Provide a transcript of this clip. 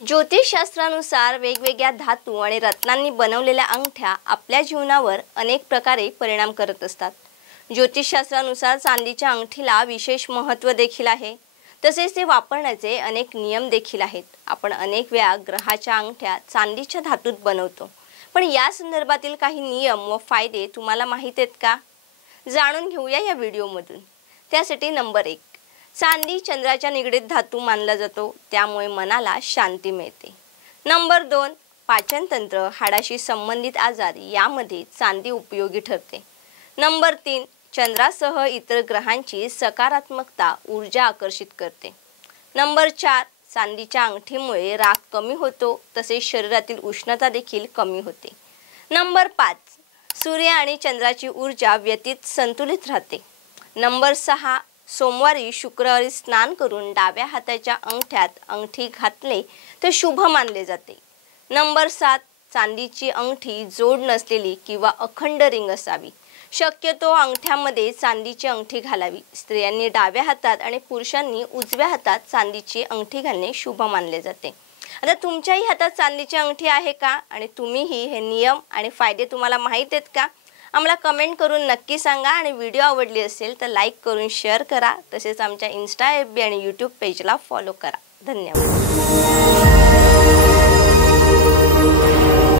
ज्योतिषशास्त्रानुसार वेगवेगळ्या धातू आणि रत्नांनी बनवलेल्या अंगठ्या आपल्या जीवनावर अनेक प्रकारे परिणाम करत असतात। ज्योतिषशास्त्रानुसार चांदीच्या अंगठीला विशेष महत्त्व देखील आहे, तसेच ते वापरण्याचे अनेक नियम देखील आहेत। आपण अनेक वेळा ग्रहाच्या अंगठ्या चांदीच्या धातूत बनवतो, पण या संदर्भातील काही नियम व फायदे तुम्हाला माहित आहेत का? जाणून घेऊया या व्हिडिओमधून। त्यासाठी नंबर 1, चांदी चंद्राच्या निगडीत धातू मानला जातो, त्यामुळे मनाला शांती मिळते। नंबर 2, पाचन तंत्र, हाडाशी संबंधित आजार यामध्ये चांदी उपयोगी ठरते। नंबर 3, चंद्रासह इतर ग्रहांची सकारात्मकता ऊर्जा आकर्षित करते। नंबर 4, चांदीच्या अंगठीमुळे राग कमी होतो, तसेच शरीरातील उष्णता देखील कमी होते। नंबर 5, सूर्य आणि चंद्राची ऊर्जा व्यतीत संतुलित राहते। नंबर 6, सोमवारी शुक्रवारी स्नान करून डाव्या हाताच्या अंगठ्यात अंगठी घातले तर शुभ मानले जाते। नंबर 7, चांदीची अंगठी जोड नसलेली किंवा अखंड रिंग असावी। शक्यतो अंगठ्यामध्ये चांदीची अंगठी घालावी। स्त्रियांनी डाव्या हातात आणि पुरुषांनी उजव्या हातात चांदीची अंगठी घालणे शुभ मानले जाते। आता तुमच्याही हातात चांदीची अंगठी आहे का? आणि तुम्हीही हे नियम आणि फायदे तुम्हाला माहित आहेत का? आम्हाला कमेंट करून नक्की सांगा आणि व्हिडिओ आवडली असेल तर लाईक करून शेअर करा। तसेच आमच्या इन्स्टा, FB आणि YouTube पेजला फॉलो करा। धन्यवाद।